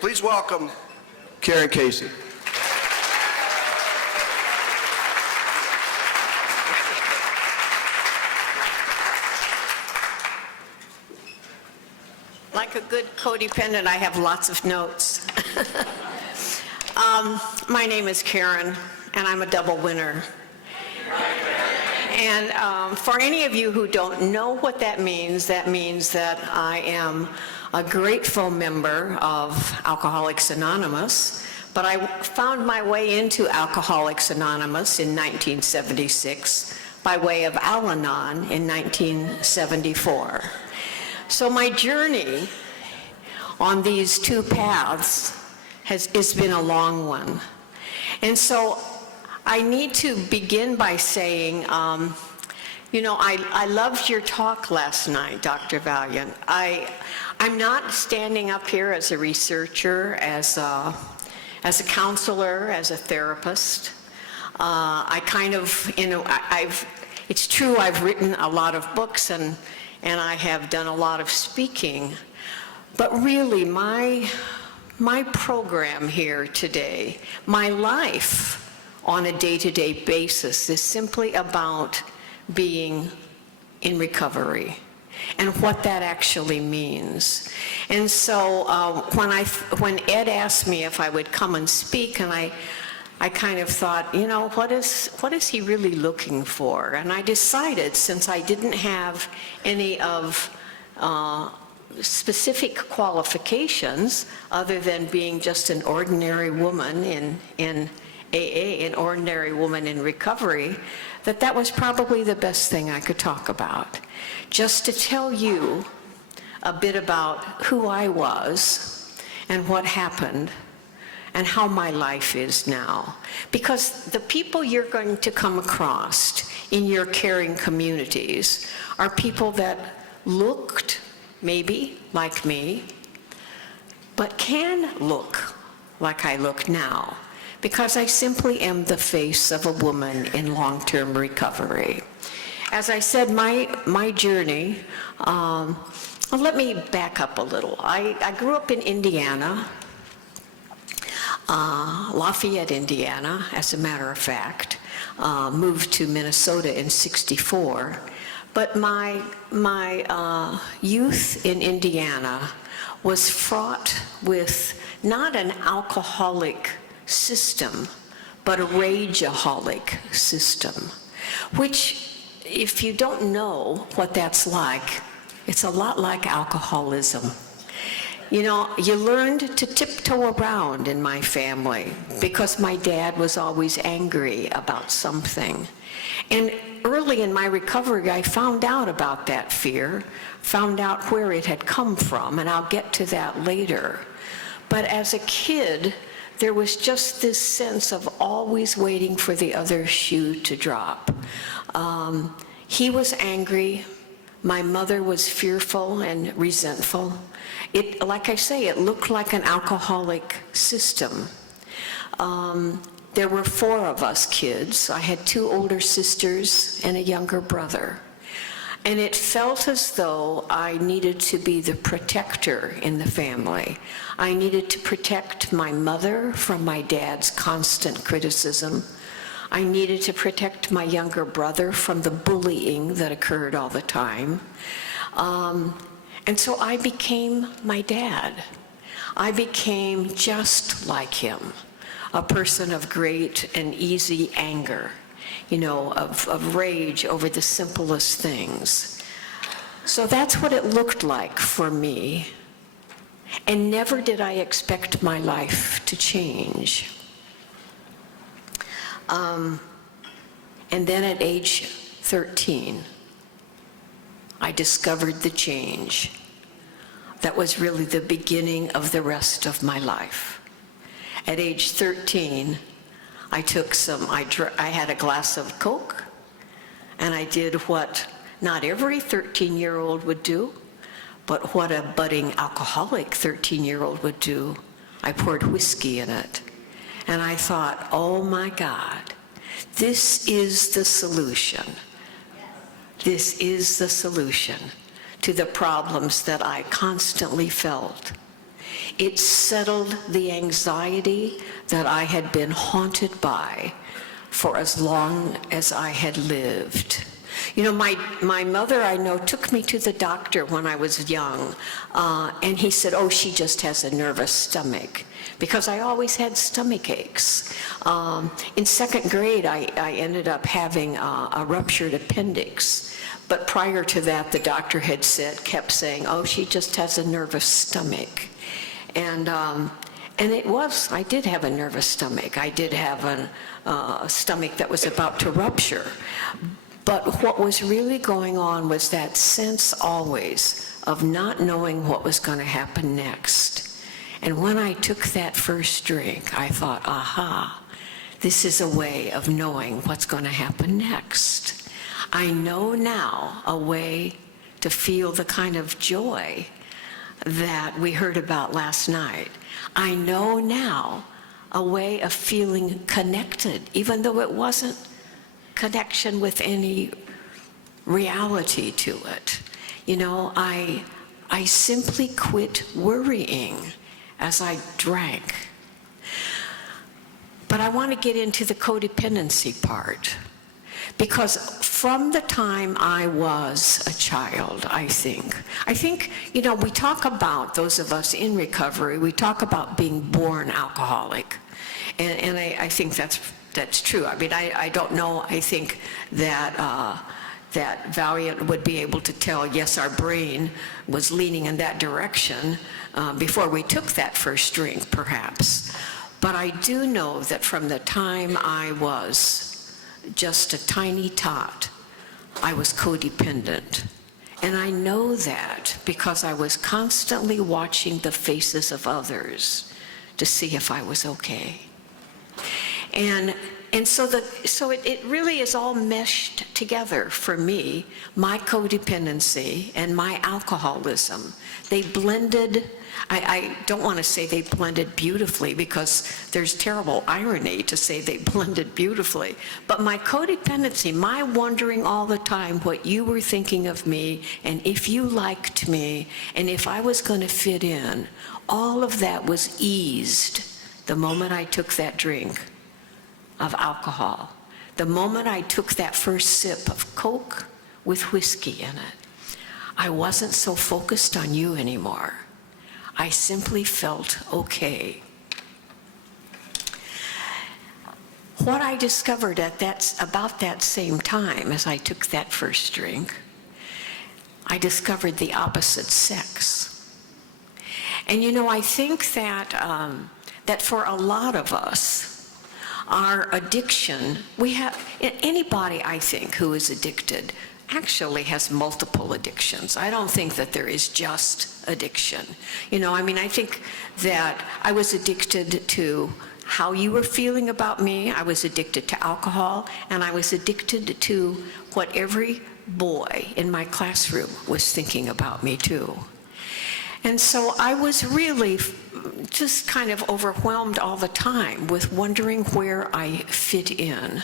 Please welcome Karen Casey. Like a good codependent, I have lots of notes. My name is Karen, and I'm a double winner. And for any of you who don't know what that means that I am a grateful member of Alcoholics Anonymous, but I found my way into Alcoholics Anonymous in 1976 by way of Al-Anon in 1974. So my journey on these two paths has been a long one. And so I need to begin by saying, I loved your talk last night, Dr. Valiant. I'm not standing up here as a researcher, as a counselor, as a therapist. It's true I've written a lot of books and I have done a lot of speaking, but really my program here today, my life on a day-to-day basis is simply about being in recovery and what that actually means. And so when Ed asked me if I would come and speak, and I kind of thought, what is he really looking for? And I decided, since I didn't have any of specific qualifications other than being just an ordinary woman in AA, an ordinary woman in recovery, that was probably the best thing I could talk about. Just to tell you a bit about who I was and what happened and how my life is now. Because the people you're going to come across in your caring communities are people that looked maybe like me, but can look like I look now, because I simply am the face of a woman in long-term recovery. As I said, my journey, let me back up a little. I grew up in Indiana, Lafayette, Indiana, as a matter of fact. Moved to Minnesota in '64. But my youth in Indiana was fraught with not an alcoholic system, but a rageaholic system, which, if you don't know what that's like, it's a lot like alcoholism. You learned to tiptoe around in my family because my dad was always angry about something. And early in my recovery, I found out about that fear, found out where it had come from, and I'll get to that later. But as a kid, there was just this sense of always waiting for the other shoe to drop. He was angry. My mother was fearful and resentful. Like I say, it looked like an alcoholic system. There were 4 of us kids. I had 2 older sisters and a younger brother. And it felt as though I needed to be the protector in the family. I needed to protect my mother from my dad's constant criticism. I needed to protect my younger brother from the bullying that occurred all the time. And so I became my dad. I became just like him, a person of great and easy anger, of rage over the simplest things. So that's what it looked like for me. And never did I expect my life to change. And then at age 13, I discovered the change that was really the beginning of the rest of my life. At age 13, I had a glass of Coke, and I did what not every 13-year-old would do, but what a budding alcoholic 13-year-old would do. I poured whiskey in it. And I thought, oh my God, this is the solution. This is the solution to the problems that I constantly felt. It settled the anxiety that I had been haunted by for as long as I had lived. You know, my mother, I know, took me to the doctor when I was young, and he said, oh, she just has a nervous stomach, because I always had stomach aches. In second grade, I ended up having a ruptured appendix, but prior to that, the doctor had kept saying, oh, she just has a nervous stomach. And it was, I did have a nervous stomach. I did have a stomach that was about to rupture. But what was really going on was that sense always of not knowing what was going to happen next. And when I took that first drink, I thought, aha, this is a way of knowing what's going to happen next. I know now a way to feel the kind of joy that we heard about last night. I know now a way of feeling connected, even though it wasn't connection with any reality to it. You know, I simply quit worrying as I drank. But I want to get into the codependency part, because from the time I was a child, I think, you know, we talk about, those of us in recovery, we talk about being born alcoholic. And I think that's true. I mean, I don't know, I think that that Valiant would be able to tell, yes, our brain was leaning in that direction before we took that first drink, perhaps. But I do know that from the time I was just a tiny tot, I was codependent. And I know that because I was constantly watching the faces of others to see if I was okay. And so it really is all meshed together for me, my codependency and my alcoholism. They blended. I don't want to say they blended beautifully, because there's terrible irony to say they blended beautifully. But my codependency, my wondering all the time what you were thinking of me, and if you liked me, and if I was going to fit in, all of that was eased the moment I took that drink of alcohol. The moment I took that first sip of Coke with whiskey in it, I wasn't so focused on you anymore. I simply felt okay. What I discovered about that same time as I took that first drink, I discovered the opposite sex. And you know, I think that that for a lot of us, our addiction, anybody, I think, who is addicted actually has multiple addictions. I don't think that there is just addiction. You know, I mean, I think that I was addicted to how you were feeling about me. I was addicted to alcohol, and I was addicted to what every boy in my classroom was thinking about me too. And so I was really just kind of overwhelmed all the time with wondering where I fit in.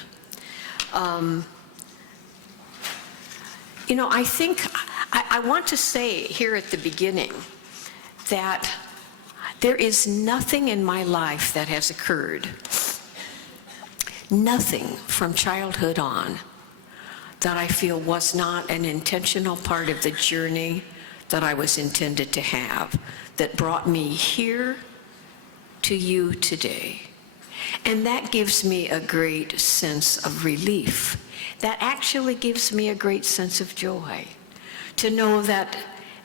You know, I think, I want to say here at the beginning that there is nothing in my life that has occurred, nothing from childhood on, that I feel was not an intentional part of the journey that I was intended to have, that brought me here to you today. And that gives me a great sense of relief. That actually gives me a great sense of joy, to know that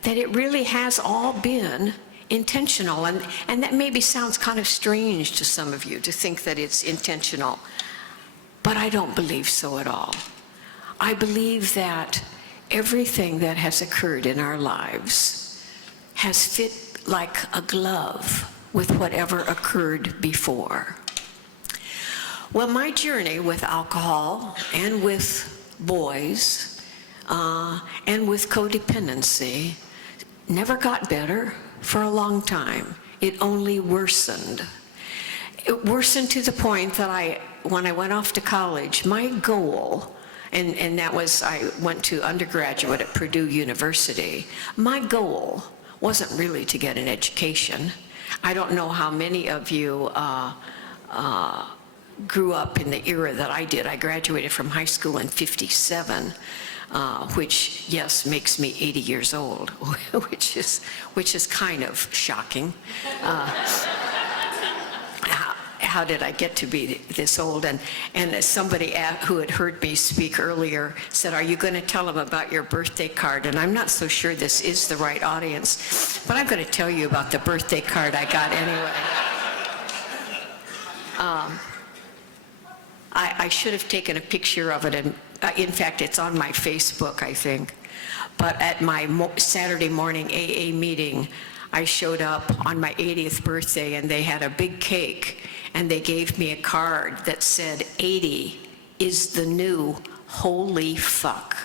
it really has all been intentional. And that maybe sounds kind of strange to some of you, to think that it's intentional. But I don't believe so at all. I believe that everything that has occurred in our lives has fit like a glove with whatever occurred before. Well, my journey with alcohol and with boys and with codependency never got better for a long time. It only worsened. It worsened to the point that when I went off to college, my goal, and that was, I went to undergraduate at Purdue University. My goal wasn't really to get an education. I don't know how many of you grew up in the era that I did. I graduated from high school in '57, which, yes, makes me 80 years old, which is kind of shocking. How did I get to be this old? And somebody who had heard me speak earlier said, are you going to tell them about your birthday card? And I'm not so sure this is the right audience, but I'm going to tell you about the birthday card I got anyway. I should have taken a picture of it, and in fact, it's on my Facebook, I think. But at my Saturday morning AA meeting, I showed up on my 80th birthday, and they had a big cake, and they gave me a card that said, 80 is the new holy fuck.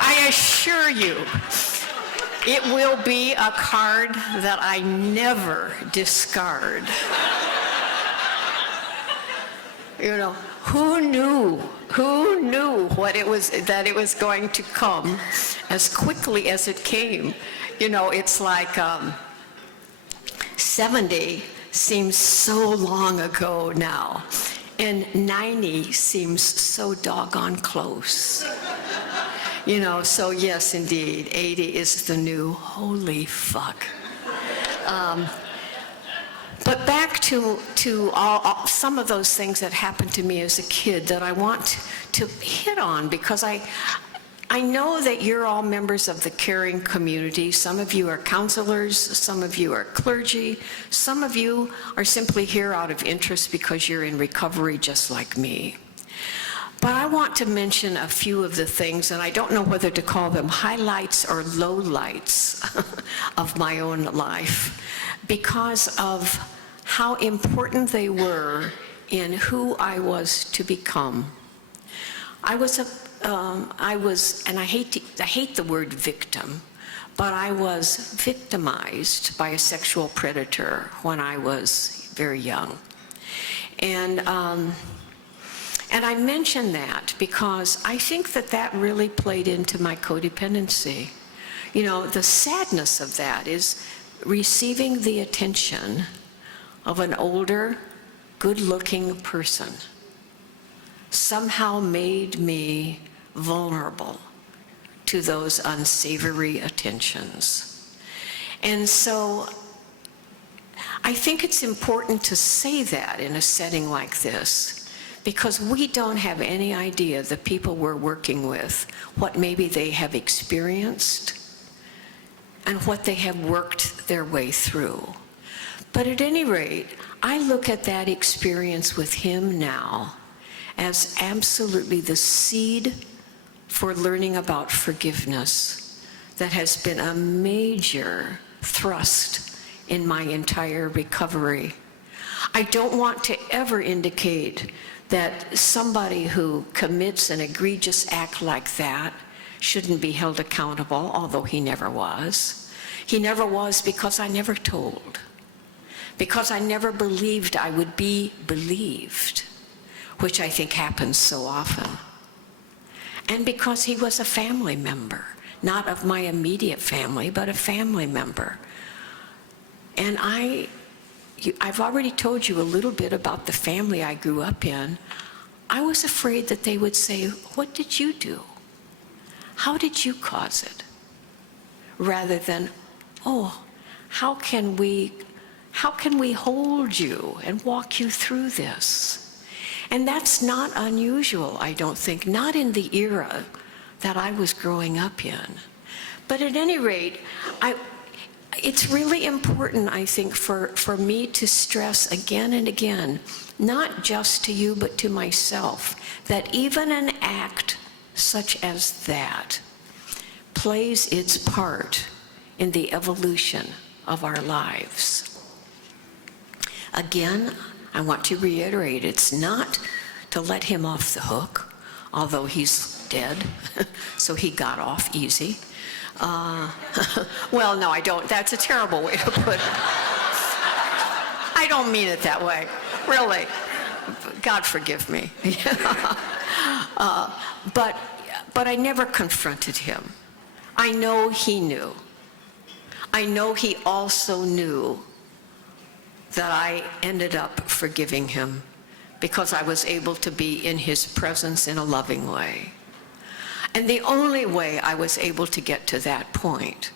I assure you, it will be a card that I never discard. You know, who knew what it was, that it was going to come as quickly as it came? You know, it's like 70 seems so long ago now, and 90 seems so doggone close. You know, so yes, indeed, 80 is the new holy fuck. But back to some of those things that happened to me as a kid that I want to hit on, because I know that you're all members of the caring community. Some of you are counselors, some of you are clergy, some of you are simply here out of interest because you're in recovery just like me. But I want to mention a few of the things, and I don't know whether to call them highlights or lowlights of my own life, because of how important they were in who I was to become. And I hate the word victim, but I was victimized by a sexual predator when I was very young. And I mention that because I think that really played into my codependency. You know, the sadness of that is receiving the attention of an older, good-looking person somehow made me vulnerable to those unsavory attentions. And so I think it's important to say that in a setting like this, because we don't have any idea, the people we're working with, what maybe they have experienced and what they have worked their way through. But at any rate, I look at that experience with him now as absolutely the seed for learning about forgiveness that has been a major thrust in my entire recovery. I don't want to ever indicate that somebody who commits an egregious act like that shouldn't be held accountable, although he never was. He never was because I never told, because I never believed I would be believed, which I think happens so often. And because he was a family member, not of my immediate family, but a family member. And I've already told you a little bit about the family I grew up in. I was afraid that they would say, what did you do? How did you cause it? Rather than, oh, how can we hold you and walk you through this? And that's not unusual, I don't think, not in the era that I was growing up in. But at any rate, it's really important, I think, for me to stress again and again, not just to you, but to myself, that even an act such as that plays its part in the evolution of our lives. Again, I want to reiterate, it's not to let him off the hook, although he's dead, so he got off easy. Well, no, I don't. That's a terrible way to put it. I don't mean it that way, really. God forgive me. But I never confronted him. I know he knew. I know he also knew that I ended up forgiving him because I was able to be in his presence in a loving way. And the only way I was able to get to that point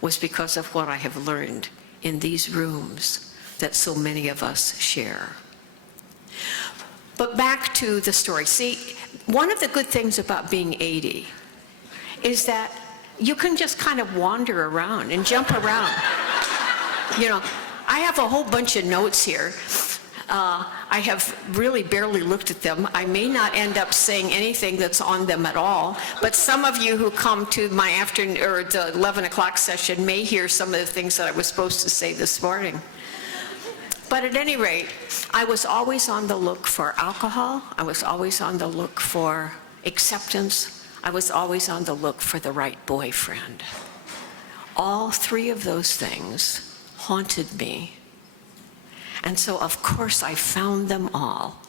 was because of what I have learned in these rooms that so many of us share. But back to the story. See, one of the good things about being 80 is that you can just kind of wander around and jump around. You know, I have a whole bunch of notes here. I have really barely looked at them. I may not end up saying anything that's on them at all, but some of you who come to my afternoon or the 11 o'clock session may hear some of the things that I was supposed to say this morning. But at any rate, I was always on the look for alcohol. I was always on the look for acceptance. I was always on the look for the right boyfriend. All three of those things haunted me. And so, of course, I found them all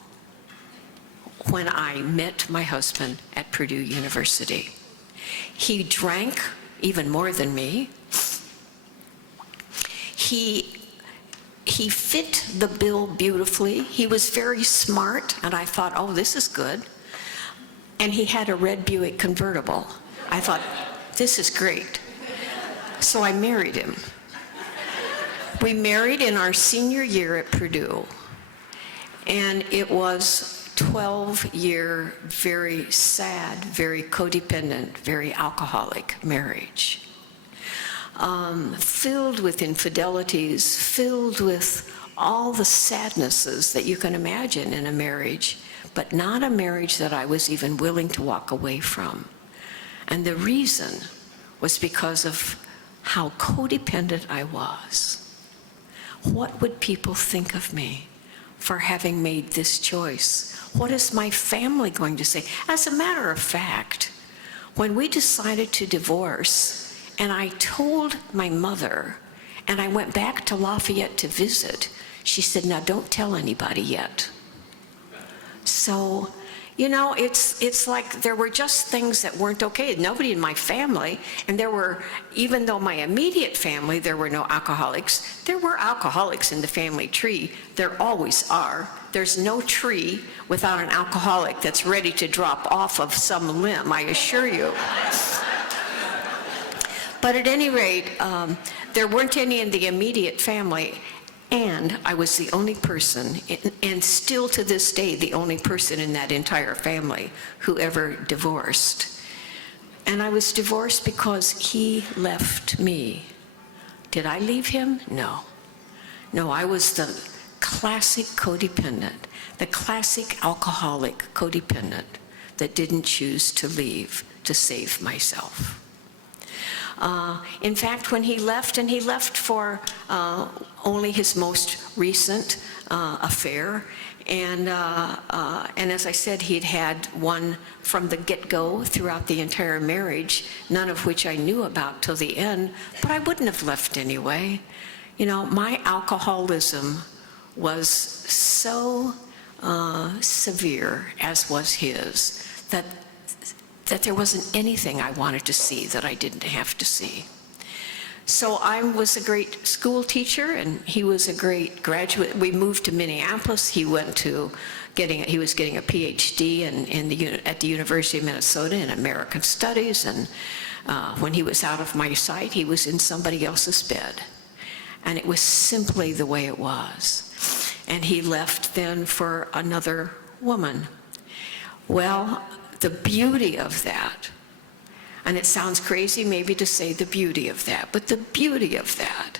when I met my husband at Purdue University. He drank even more than me. He fit the bill beautifully. He was very smart, and I thought, oh, this is good. And he had a red Buick convertible. I thought, this is great. So I married him. We married in our senior year at Purdue, and it was 12-year, very sad, very codependent, very alcoholic marriage. Filled with infidelities, filled with all the sadnesses that you can imagine in a marriage, but not a marriage that I was even willing to walk away from. And the reason was because of how codependent I was. What would people think of me for having made this choice? What is my family going to say? As a matter of fact, when we decided to divorce, and I told my mother, and I went back to Lafayette to visit, she said, now don't tell anybody yet. So, you know, it's like there were just things that weren't okay. Nobody in my family, and there were, even though my immediate family, there were no alcoholics, there were alcoholics in the family tree. There always are. There's no tree without an alcoholic that's ready to drop off of some limb, I assure you. But at any rate, there weren't any in the immediate family, and I was the only person, and still to this day, the only person in that entire family who ever divorced. And I was divorced because he left me. Did I leave him? No. No, I was the classic codependent, the classic alcoholic codependent that didn't choose to leave to save myself. In fact, when he left, and he left for only his most recent affair, and as I said, he'd had one from the get-go throughout the entire marriage, none of which I knew about till the end, but I wouldn't have left anyway. You know, my alcoholism was so severe, as was his, that there wasn't anything I wanted to see that I didn't have to see. So I was a great school teacher, and he was a great graduate. We moved to Minneapolis. He was getting a PhD at the University of Minnesota in American Studies, and when he was out of my sight, he was in somebody else's bed. And it was simply the way it was. And he left then for another woman. Well, the beauty of that, and it sounds crazy maybe to say the beauty of that, but the beauty of that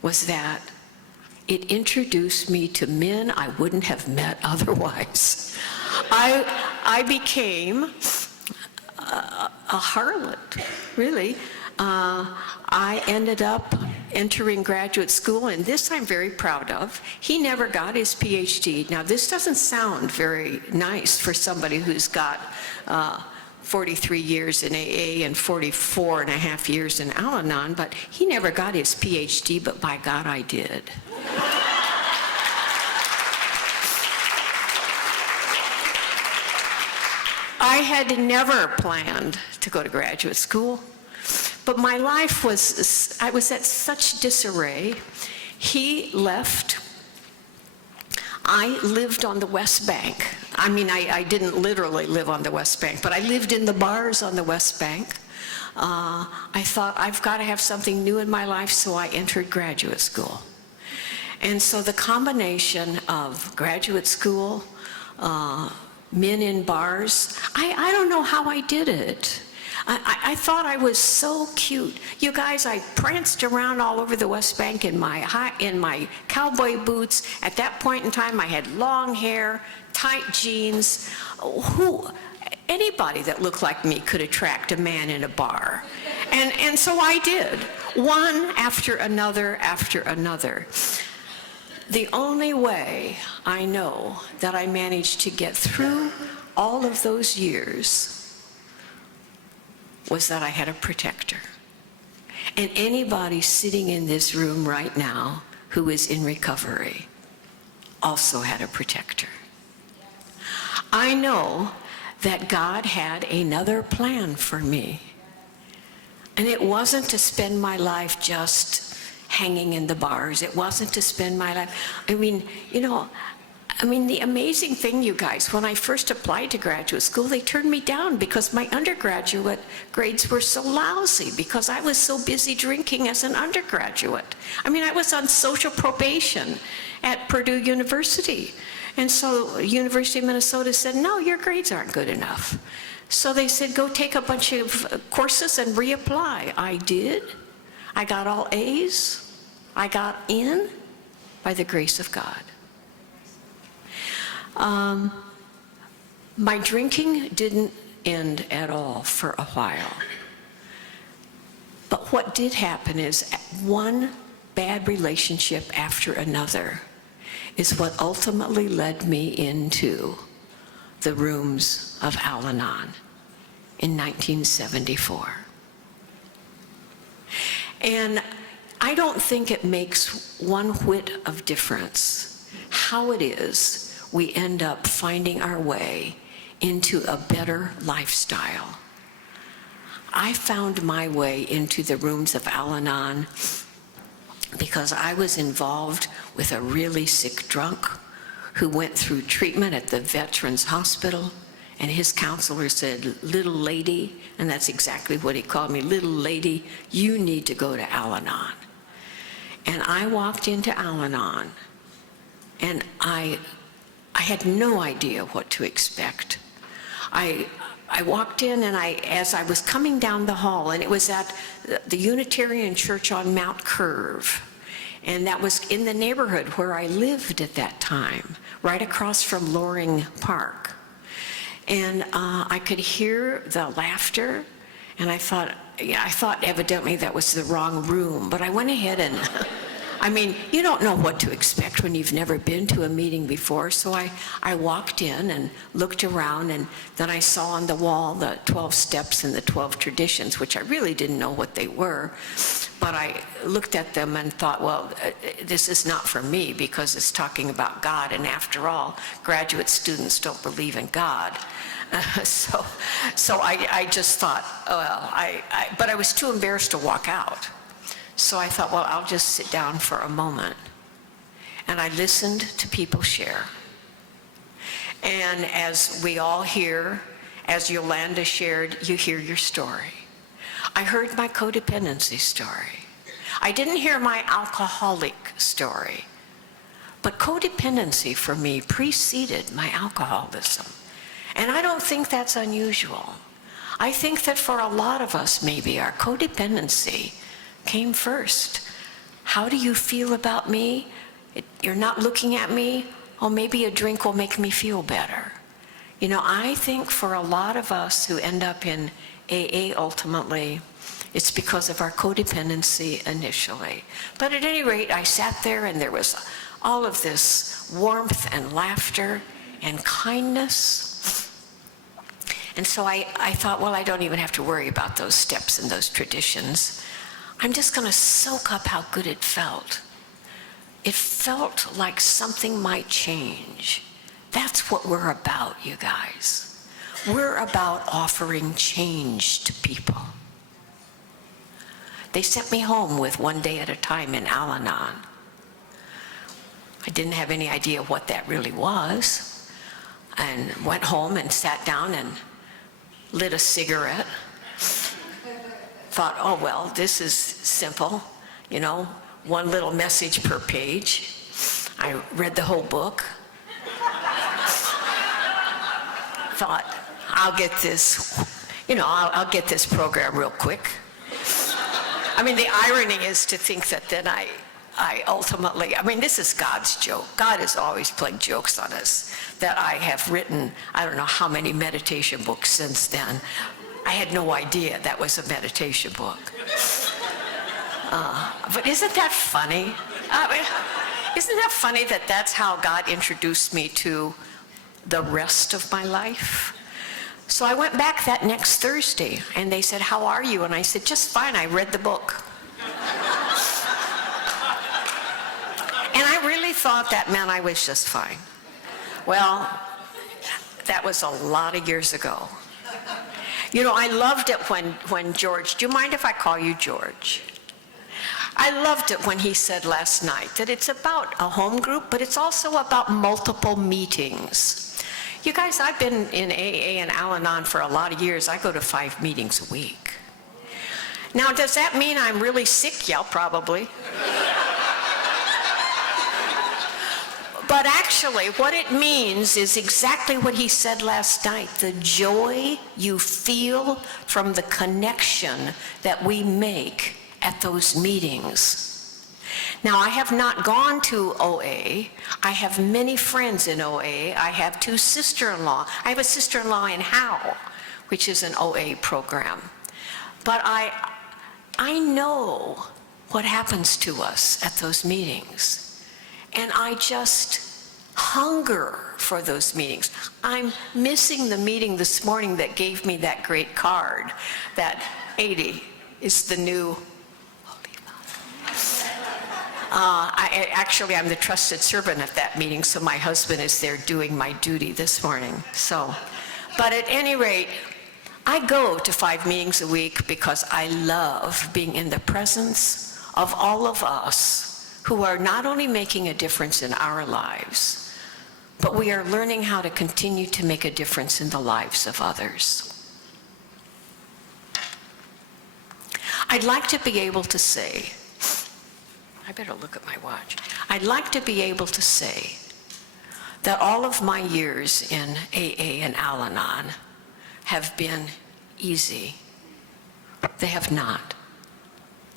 was that it introduced me to men I wouldn't have met otherwise. I became a harlot, really. I ended up entering graduate school, and this I'm very proud of. He never got his PhD. Now, this doesn't sound very nice for somebody who's got 43 years in AA and 44 and a half years in Al-Anon, but he never got his PhD, but by God, I did. I had never planned to go to graduate school, but my life was, I was at such disarray. He left. I lived on the West Bank. I mean, I didn't literally live on the West Bank, but I lived in the bars on the West Bank. I thought, I've got to have something new in my life, so I entered graduate school. And so the combination of graduate school, men in bars, I don't know how I did it. I thought I was so cute. You guys, I pranced around all over the West Bank in my cowboy boots. At that point in time, I had long hair, tight jeans. Anybody that looked like me could attract a man in a bar. And so I did, one after another after another. The only way I know that I managed to get through all of those years was that I had a protector. And anybody sitting in this room right now who is in recovery also had a protector. I know that God had another plan for me. And it wasn't to spend my life just hanging in the bars. It wasn't to spend my life, the amazing thing, you guys, when I first applied to graduate school, they turned me down because my undergraduate grades were so lousy because I was so busy drinking as an undergraduate. I was on social probation at Purdue University. And so University of Minnesota said, no, your grades aren't good enough. So they said, go take a bunch of courses and reapply. I did. I got all A's. I got in by the grace of God. My drinking didn't end at all for a while. But what did happen is one bad relationship after another is what ultimately led me into the rooms of Al-Anon in 1974. And I don't think it makes one whit of difference how it is we end up finding our way into a better lifestyle. I found my way into the rooms of Al-Anon because I was involved with a really sick drunk who went through treatment at the Veterans Hospital, and his counselor said, little lady, and that's exactly what he called me, little lady, you need to go to Al-Anon. And I walked into Al-Anon, and I had no idea what to expect. I walked in, and as I was coming down the hall, and it was at the Unitarian Church on Mount Curve, and that was in the neighborhood where I lived at that time, right across from Loring Park. And I could hear the laughter, and I thought evidently that was the wrong room, but I went ahead and you don't know what to expect when you've never been to a meeting before. So I walked in and looked around, and then I saw on the wall the 12 steps and the 12 traditions, which I really didn't know what they were. But I looked at them and thought, well, this is not for me because it's talking about God. And after all, graduate students don't believe in God. So I just thought, but I was too embarrassed to walk out. So I thought, well, I'll just sit down for a moment. And I listened to people share. And as we all hear, as Yolanda shared, you hear your story. I heard my codependency story. I didn't hear my alcoholic story. But codependency for me preceded my alcoholism. And I don't think that's unusual. I think that for a lot of us, maybe, our codependency came first. How do you feel about me? You're not looking at me? Oh, maybe a drink will make me feel better. I think for a lot of us who end up in AA ultimately, it's because of our codependency initially. But at any rate, I sat there and there was all of this warmth and laughter and kindness. And so I thought, well, I don't even have to worry about those steps and those traditions. I'm just going to soak up how good it felt. It felt like something might change. That's what we're about, you guys. We're about offering change to people. They sent me home with One Day at a Time in Al-Anon. I didn't have any idea what that really was, and went home and sat down and lit a cigarette. Thought, oh well, this is simple, you know, one little message per page. I read the whole book. Thought, I'll get this, you know, I'll get this program real quick. I mean, the irony is to think that then I ultimately, I mean, this is God's joke. God is always playing jokes on us, that I have written, I don't know how many meditation books since then. I had no idea that was a meditation book. But isn't that funny? I mean, isn't that funny that that's how God introduced me to the rest of my life? So I went back that next Thursday, and they said, how are you? And I said, just fine, I read the book. And I really thought that meant I was just fine. Well, that was a lot of years ago. You know, I loved it when George, do you mind if I call you George? I loved it when he said last night that it's about a home group, but it's also about multiple meetings. You guys, I've been in AA and Al-Anon for a lot of years. I go to 5 meetings a week. Now, does that mean I'm really sick? Yeah, probably. But actually, what it means is exactly what he said last night, the joy you feel from the connection that we make at those meetings. Now, I have not gone to OA. I have many friends in OA. I have 2 sister-in-law. I have a sister-in-law in Howe, which is an OA program. But I know what happens to us at those meetings. And I just hunger for those meetings. I'm missing the meeting this morning that gave me that great card, that 80 is the new Actually, I'm the trusted servant at that meeting, so my husband is there doing my duty this morning. But at any rate, I go to 5 meetings a week because I love being in the presence of all of us who are not only making a difference in our lives, but we are learning how to continue to make a difference in the lives of others. I'd like to be able to say, I better look at my watch. I'd like to be able to say that all of my years in AA and Al-Anon have been easy. They have not.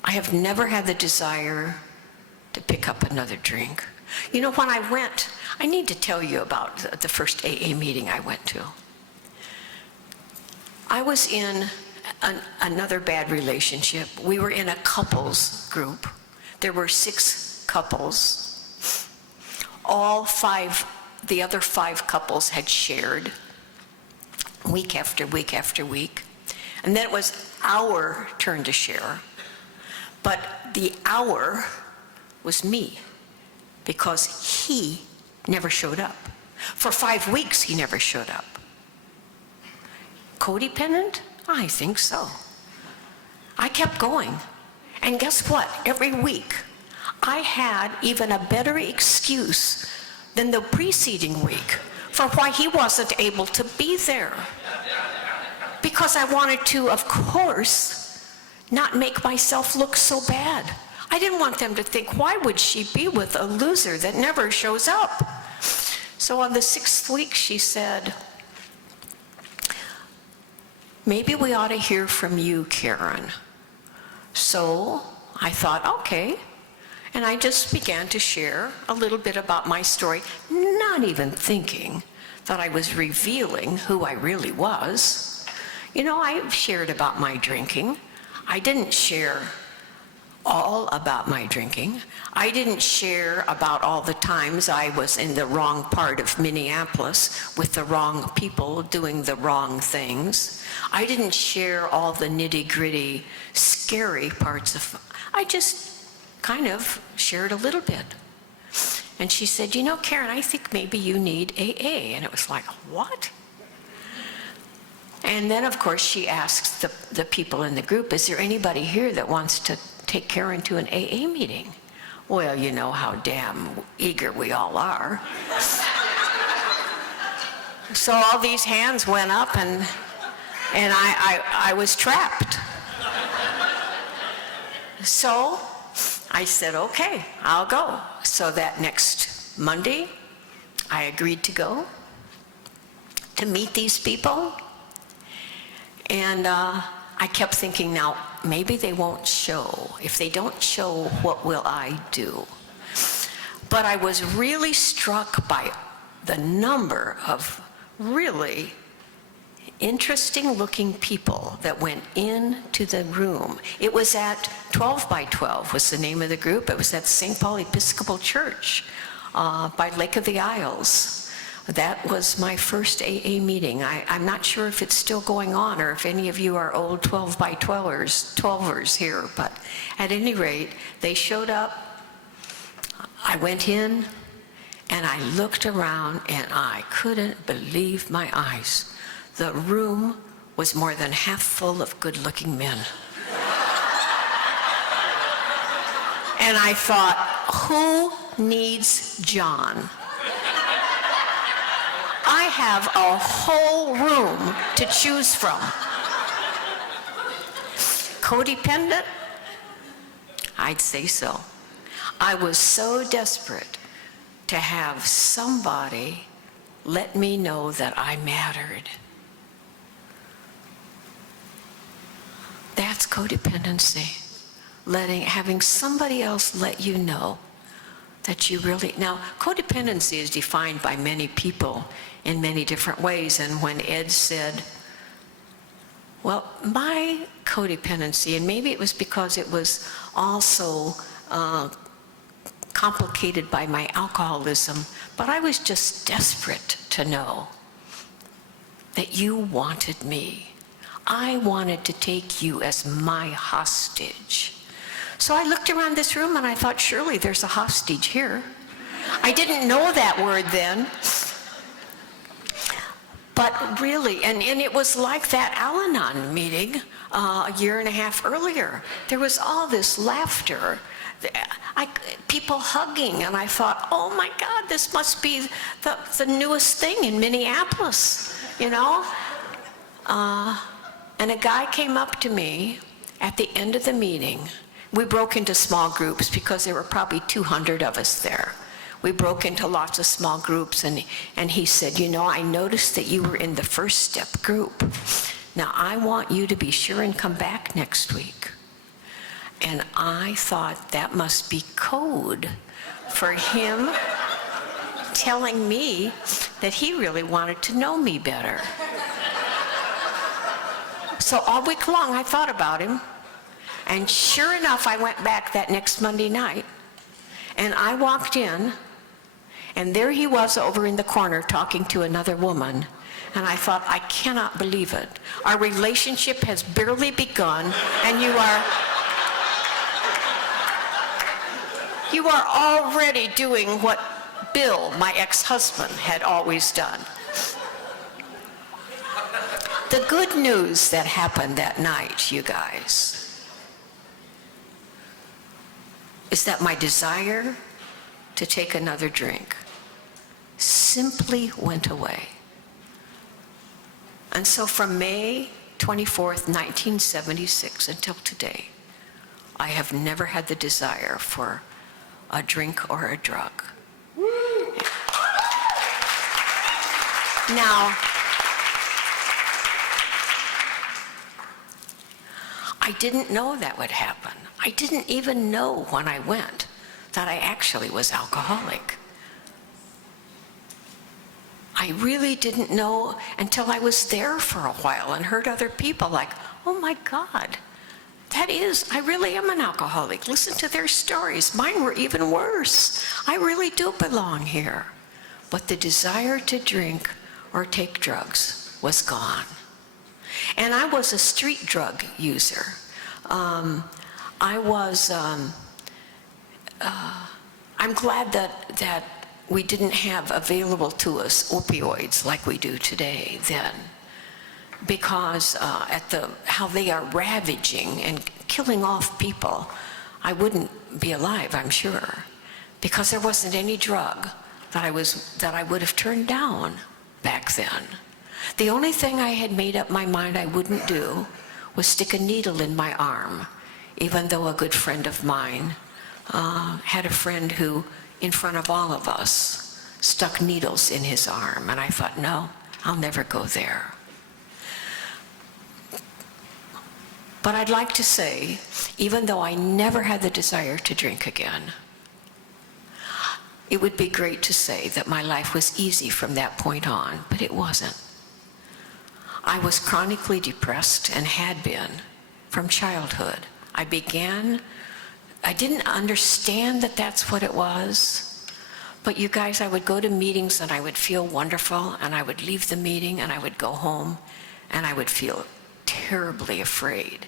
I have never had the desire to pick up another drink. You know, when I went, I need to tell you about the first AA meeting I went to. I was in another bad relationship. We were in a couples group. There were 6 couples. All 5, the other 5 couples had shared week after week after week. And then it was our turn to share. But the hour was me, because he never showed up. For 5 weeks, he never showed up. Codependent? I think so. I kept going. And guess what? Every week, I had even a better excuse than the preceding week for why he wasn't able to be there. Because I wanted to, of course, not make myself look so bad. I didn't want them to think, why would she be with a loser that never shows up? So on the 6th week, she said, maybe we ought to hear from you, Karen. So I thought, okay. And I just began to share a little bit about my story, not even thinking that I was revealing who I really was. You know, I shared about my drinking. I didn't share all about my drinking. I didn't share about all the times I was in the wrong part of Minneapolis with the wrong people doing the wrong things. I didn't share all the nitty-gritty, scary parts of, I just kind of shared a little bit. And she said, you know, Karen, I think maybe you need AA. And it was like, what? And then, of course, she asks the people in the group, is there anybody here that wants to take Karen to an AA meeting? Well, you know how damn eager we all are. So all these hands went up, and I was trapped. So I said, okay, I'll go. So that next Monday, I agreed to go to meet these people. And I kept thinking, now, maybe they won't show. If they don't show, what will I do? But I was really struck by the number of really interesting looking people that went into the room. It was at 12 by 12 was the name of the group. It was at St. Paul Episcopal Church by Lake of the Isles. That was my first AA meeting. I'm not sure if it's still going on or if any of you are old 12 by 12ers here, but at any rate, they showed up. I went in and I looked around and I couldn't believe my eyes. The room was more than half full of good-looking men. And I thought, who needs John? I have a whole room to choose from. Codependent? I'd say so. I was so desperate to have somebody let me know that I mattered. That's codependency. Having somebody else let you know that you really, now codependency is defined by many people in many different ways, and when Ed said, well, my codependency, and maybe it was because it was also complicated by my alcoholism, but I was just desperate to know that you wanted me. I wanted to take you as my hostage. So I looked around this room and I thought, surely there's a hostage here. I didn't know that word then. But really, and it was like that Al-Anon meeting a year and a half earlier. There was all this laughter, people hugging, and I thought, oh my God, this must be the newest thing in Minneapolis, you know? And a guy came up to me at the end of the meeting. We broke into small groups because there were probably 200 of us there. We broke into lots of small groups, and he said, you know, I noticed that you were in the first step group. Now, I want you to be sure and come back next week. And I thought that must be code for him telling me that he really wanted to know me better. So all week long, I thought about him. And sure enough, I went back that next Monday night, and I walked in, and there he was over in the corner talking to another woman. And I thought, I cannot believe it. Our relationship has barely begun, and you are already doing what Bill, my ex-husband, had always done. The good news that happened that night, you guys, is that my desire to take another drink simply went away. And so from May 24th, 1976 until today, I have never had the desire for a drink or a drug. Now, I didn't know that would happen. I didn't even know when I went that I actually was alcoholic. I really didn't know until I was there for a while and heard other people like, oh my God, I really am an alcoholic. Listen to their stories. Mine were even worse. I really do belong here. But the desire to drink or take drugs was gone. And I was a street drug user. I'm glad that we didn't have available to us opioids like we do today then. because how they are ravaging and killing off people, I wouldn't be alive, I'm sure, because there wasn't any drug that I would have turned down back then. The only thing I had made up my mind I wouldn't do was stick a needle in my arm, even though a good friend of mine had a friend who, in front of all of us, stuck needles in his arm. And I thought, no, I'll never go there. But I'd like to say, even though I never had the desire to drink again, it would be great to say that my life was easy from that point on, but it wasn't. I was chronically depressed and had been from childhood. I didn't understand that that's what it was, but you guys, I would go to meetings and I would feel wonderful, and I would leave the meeting and I would go home and I would feel terribly afraid.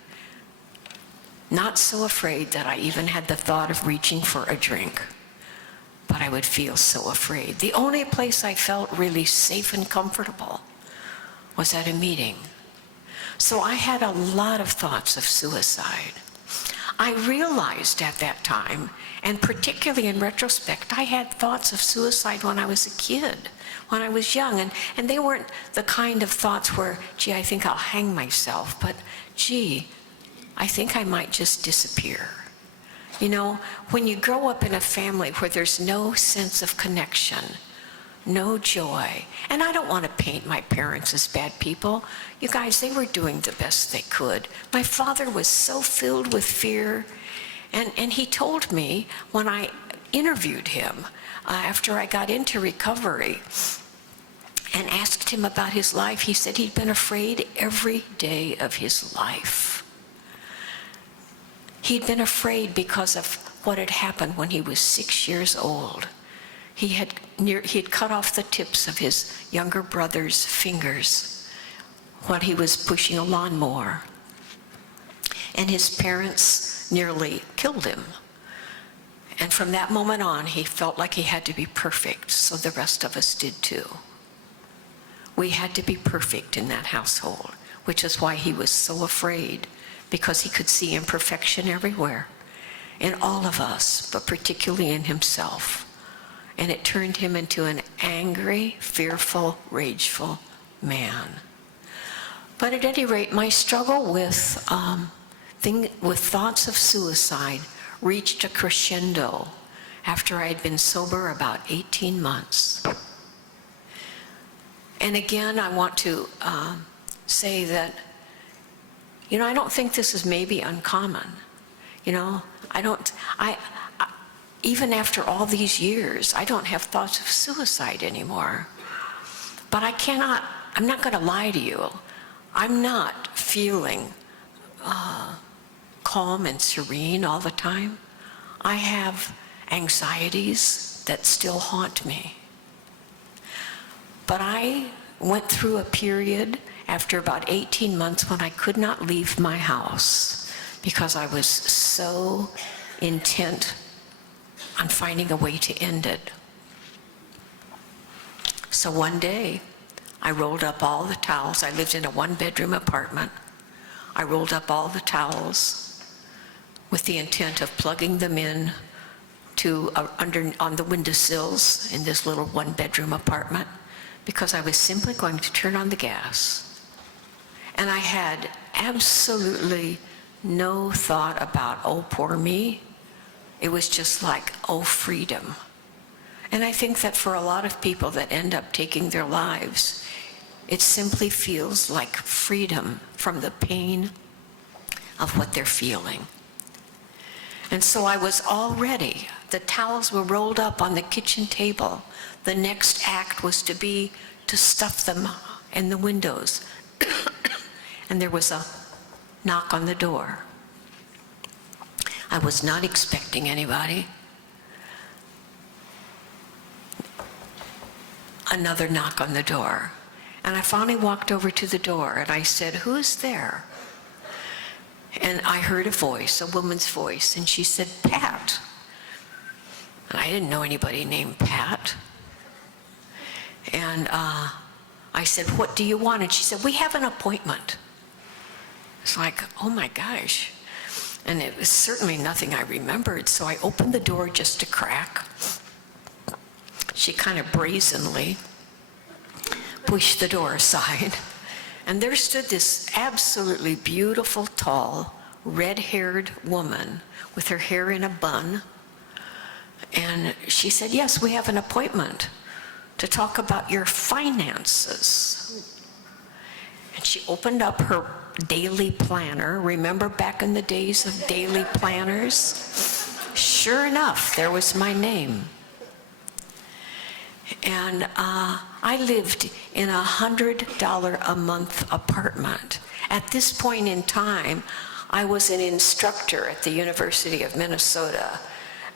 Not so afraid that I even had the thought of reaching for a drink, but I would feel so afraid. The only place I felt really safe and comfortable was at a meeting. So I had a lot of thoughts of suicide. I realized at that time, and particularly in retrospect, I had thoughts of suicide when I was a kid, when I was young, and they weren't the kind of thoughts where, gee, I think I'll hang myself, but gee, I think I might just disappear. You know, when you grow up in a family where there's no sense of connection, no joy, and I don't want to paint my parents as bad people. You guys, they were doing the best they could. My father was so filled with fear, and he told me when I interviewed him after I got into recovery and asked him about his life, he said he'd been afraid every day of his life. He'd been afraid because of what had happened when he was 6 years old. He had cut off the tips of his younger brother's fingers while he was pushing a lawnmower. And his parents nearly killed him. And from that moment on, he felt like he had to be perfect, so the rest of us did too. We had to be perfect in that household, which is why he was so afraid, because he could see imperfection everywhere, in all of us, but particularly in himself. And it turned him into an angry, fearful, rageful man. But at any rate, my struggle with thoughts of suicide reached a crescendo after I had been sober about 18 months. And again, I want to say that, you know, I don't think this is maybe uncommon. You know, even after all these years, I don't have thoughts of suicide anymore. But I'm not going to lie to you. I'm not feeling calm and serene all the time. I have anxieties that still haunt me. But I went through a period after about 18 months when I could not leave my house because I was so intent on finding a way to end it. So one day, I rolled up all the towels. I lived in a one-bedroom apartment. I rolled up all the towels with the intent of plugging them in on the windowsills in this little one-bedroom apartment, because I was simply going to turn on the gas. And I had absolutely no thought about, oh, poor me. It was just like, oh, freedom. And I think that for a lot of people that end up taking their lives, it simply feels like freedom from the pain of what they're feeling. And so I was all ready. The towels were rolled up on the kitchen table. The next act was to stuff them in the windows. And there was a knock on the door. I was not expecting anybody. Another knock on the door. And I finally walked over to the door and I said, "Who is there?" And I heard a voice, a woman's voice, and she said, "Pat." And I didn't know anybody named Pat. And I said, what do you want? And she said, we have an appointment. It's like, oh my gosh. And it was certainly nothing I remembered, so I opened the door just a crack. She kind of brazenly pushed the door aside, and there stood this absolutely beautiful, tall, red-haired woman with her hair in a bun. And she said, yes, we have an appointment to talk about your finances. And she opened up her daily planner. Remember back in the days of daily planners? Sure enough, there was my name. And I lived in a $100 a month apartment. At this point in time, I was an instructor at the University of Minnesota,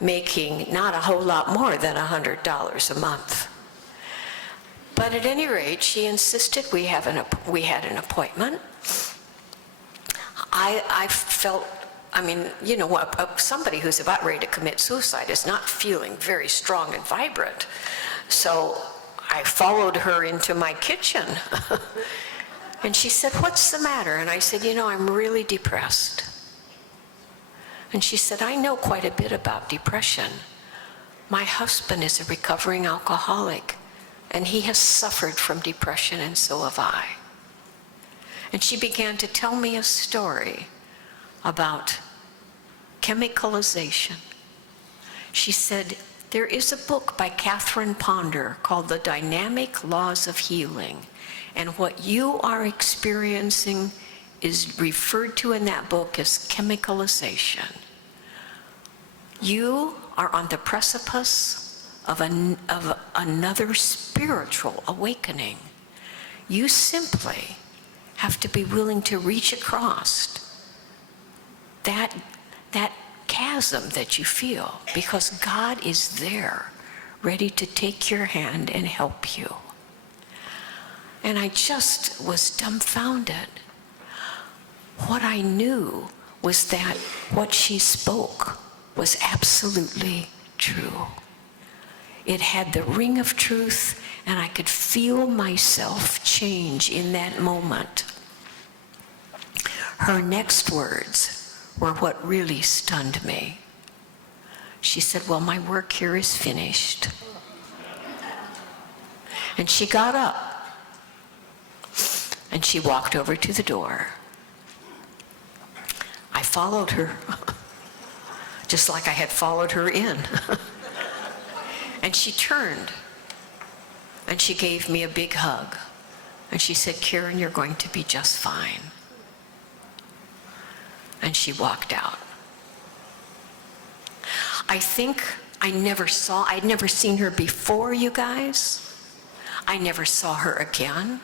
making not a whole lot more than $100 a month. But at any rate, she insisted we had an appointment. I felt, I mean, you know, somebody who's about ready to commit suicide is not feeling very strong and vibrant. So I followed her into my kitchen. And she said, what's the matter? And I said, you know, I'm really depressed. And she said, I know quite a bit about depression. My husband is a recovering alcoholic, and he has suffered from depression, and so have I. And she began to tell me a story about chemicalization. She said, there is a book by Catherine Ponder called The Dynamic Laws of Healing, and what you are experiencing is referred to in that book as chemicalization. You are on the precipice of another spiritual awakening. You simply have to be willing to reach across that chasm that you feel, because God is there, ready to take your hand and help you. And I just was dumbfounded. What I knew was that what she spoke was absolutely true. It had the ring of truth, and I could feel myself change in that moment. Her next words were what really stunned me. She said, well, my work here is finished. And she got up, and she walked over to the door. I followed her, just like I had followed her in. And she turned, and she gave me a big hug. And she said, Karen, you're going to be just fine. And she walked out. I think I'd never seen her before, you guys. I never saw her again.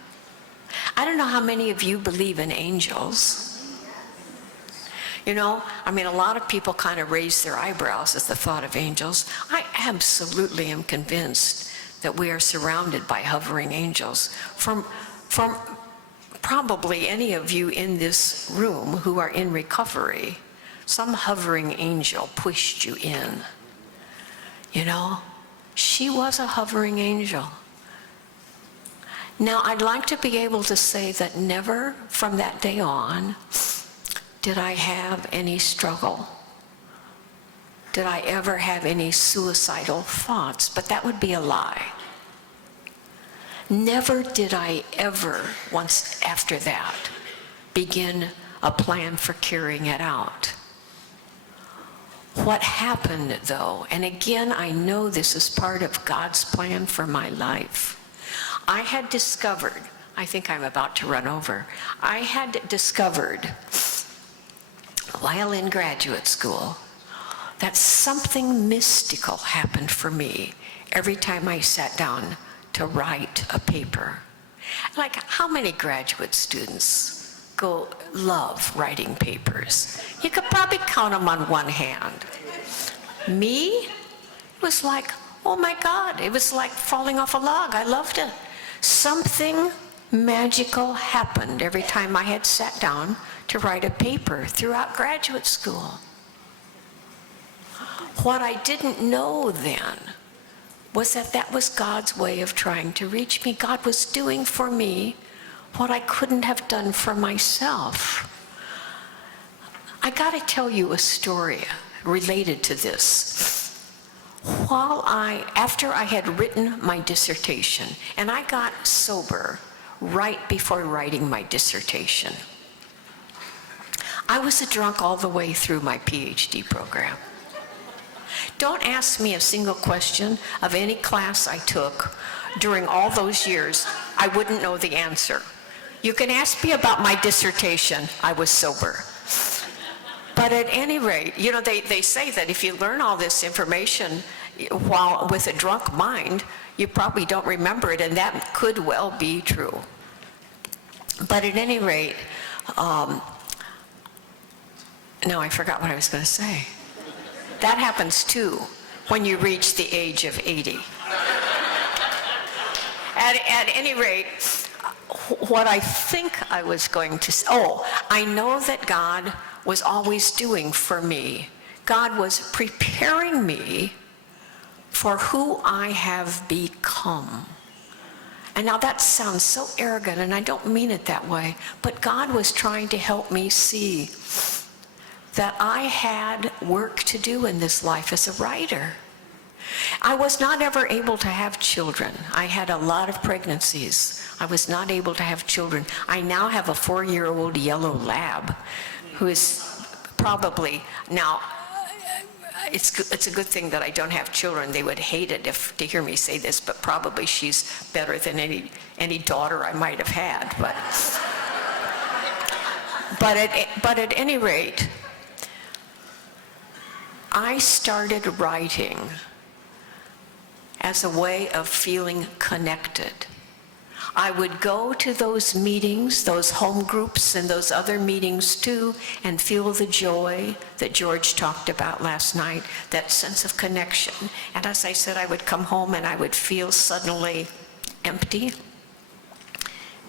I don't know how many of you believe in angels. You know, I mean, a lot of people kind of raise their eyebrows at the thought of angels. I absolutely am convinced that we are surrounded by hovering angels. From probably any of you in this room who are in recovery, some hovering angel pushed you in. You know, she was a hovering angel. Now, I'd like to be able to say that never from that day on did I have any struggle. Did I ever have any suicidal thoughts? But that would be a lie. Never did I ever, once after that, begin a plan for carrying it out. What happened, though, and again, I know this is part of God's plan for my life. I had discovered, I think I'm about to run over, I had discovered while in graduate school that something mystical happened for me every time I sat down to write a paper. Like, how many graduate students love writing papers? You could probably count them on one hand. Me? It was like, oh my God, it was like falling off a log. I loved it. Something magical happened every time I had sat down to write a paper throughout graduate school. What I didn't know then was that was God's way of trying to reach me. God was doing for me what I couldn't have done for myself. I got to tell you a story related to this. After I had written my dissertation, and I got sober right before writing my dissertation, I was a drunk all the way through my PhD program. Don't ask me a single question of any class I took during all those years. I wouldn't know the answer. You can ask me about my dissertation. I was sober. But at any rate, you know, they say that if you learn all this information while with a drunk mind, you probably don't remember it, and that could well be true. But at any rate, now I forgot what I was going to say. That happens too when you reach the age of 80. At any rate, what I think I was going to say, I know that God was always doing for me. God was preparing me for who I have become. And now that sounds so arrogant, and I don't mean it that way, but God was trying to help me see that I had work to do in this life as a writer. I was not ever able to have children. I had a lot of pregnancies. I was not able to have children. I now have a 4-year-old yellow lab who is probably, now, it's a good thing that I don't have children. They would hate it to hear me say this, but probably she's better than any daughter I might have had. But at any rate, I started writing as a way of feeling connected. I would go to those meetings, those home groups and those other meetings too, and feel the joy that George talked about last night, that sense of connection. And as I said, I would come home and I would feel suddenly empty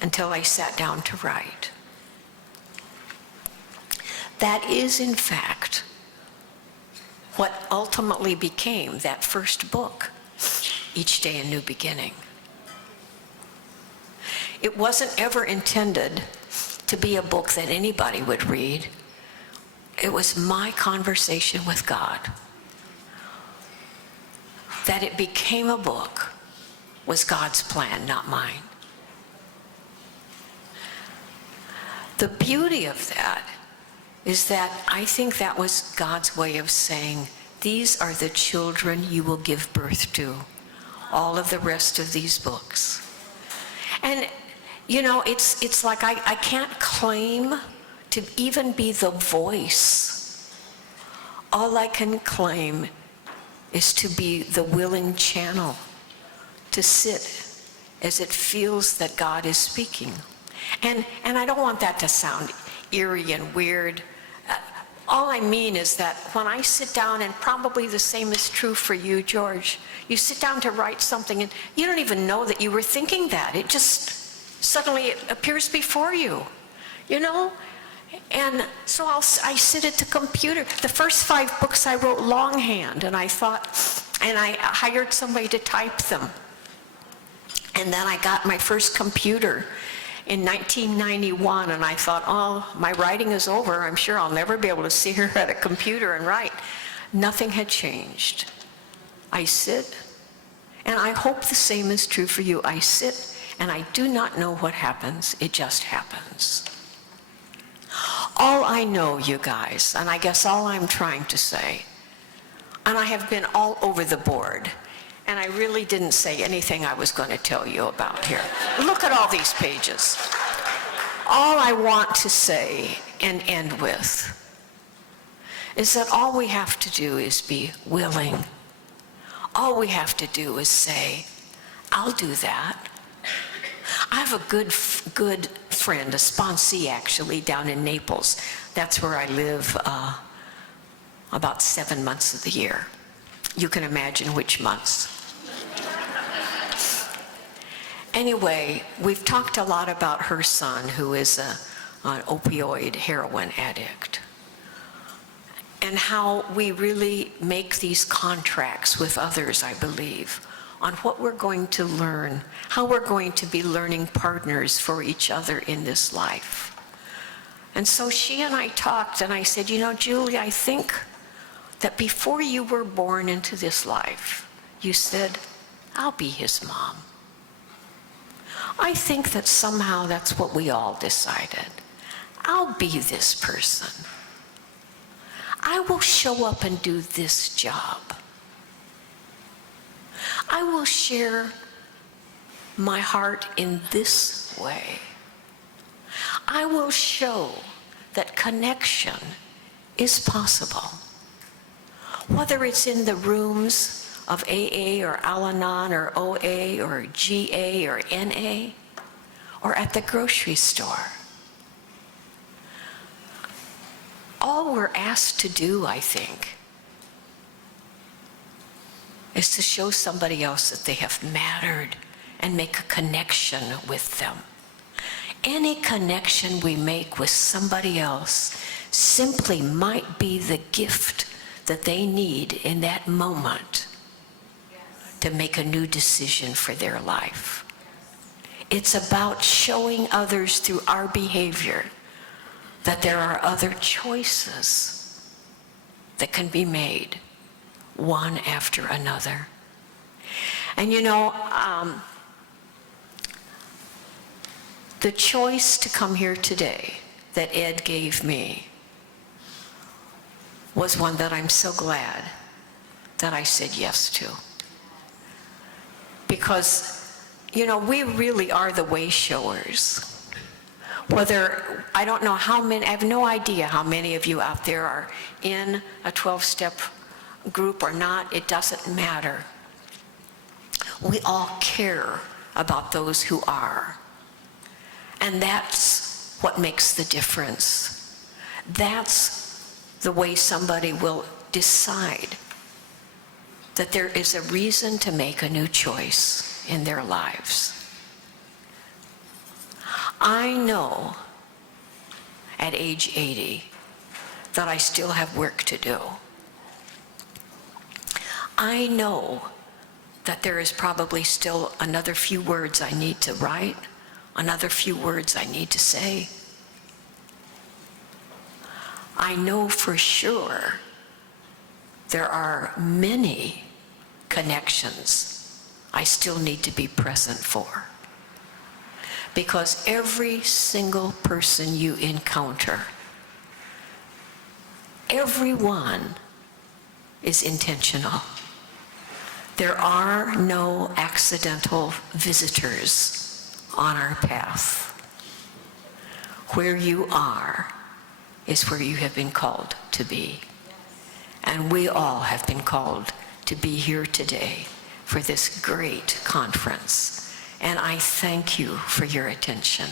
until I sat down to write. That is, in fact, what ultimately became that first book, Each Day a New Beginning. It wasn't ever intended to be a book that anybody would read. It was my conversation with God. That it became a book was God's plan, not mine. The beauty of that is that I think that was God's way of saying, these are the children you will give birth to, all of the rest of these books. And you know, it's like I can't claim to even be the voice. All I can claim is to be the willing channel, to sit as it feels that God is speaking. And I don't want that to sound eerie and weird. All I mean is that when I sit down, and probably the same is true for you, George, you sit down to write something and you don't even know that you were thinking that. It just suddenly it appears before you, you know? And so I sit at the computer. The first 5 books I wrote longhand, and I thought, and I hired somebody to type them. And then I got my first computer in 1991, and I thought, oh, my writing is over. I'm sure I'll never be able to sit here at a computer and write. Nothing had changed. I sit, and I hope the same is true for you. I sit, and I do not know what happens. It just happens. All I know, you guys, and I guess all I'm trying to say, and I have been all over the board, and I really didn't say anything I was going to tell you about here. Look at all these pages. All I want to say and end with is that all we have to do is be willing. All we have to do is say, I'll do that. I have a good friend, a sponsee actually, down in Naples. That's where I live about 7 months of the year. You can imagine which months. Anyway, we've talked a lot about her son, who is an opioid heroin addict, and how we really make these contracts with others, I believe, on what we're going to learn, how we're going to be learning partners for each other in this life. And so she and I talked, and I said, you know, Julie, I think that before you were born into this life, you said, I'll be his mom. I think that somehow that's what we all decided. I'll be this person. I will show up and do this job. I will share my heart in this way. I will show that connection is possible. Whether it's in the rooms of AA or Al-Anon or OA or GA or NA, or at the grocery store. All we're asked to do, I think, is to show somebody else that they have mattered and make a connection with them. Any connection we make with somebody else simply might be the gift that they need in that moment to make a new decision for their life. It's about showing others through our behavior that there are other choices that can be made, one after another. And you know, the choice to come here today that Ed gave me was one that I'm so glad that I said yes to. Because, you know, we really are the way showers. Whether, I don't know how many, I have no idea how many of you out there are in a 12-step group or not, it doesn't matter. We all care about those who are. And that's what makes the difference. That's the way somebody will decide that there is a reason to make a new choice in their lives. I know at age 80 that I still have work to do. I know that there is probably still another few words I need to write, another few words I need to say. I know for sure there are many connections I still need to be present for. Because every single person you encounter, everyone is intentional. There are no accidental visitors on our path. Where you are is where you have been called to be. And we all have been called to be here today for this great conference. And I thank you for your attention.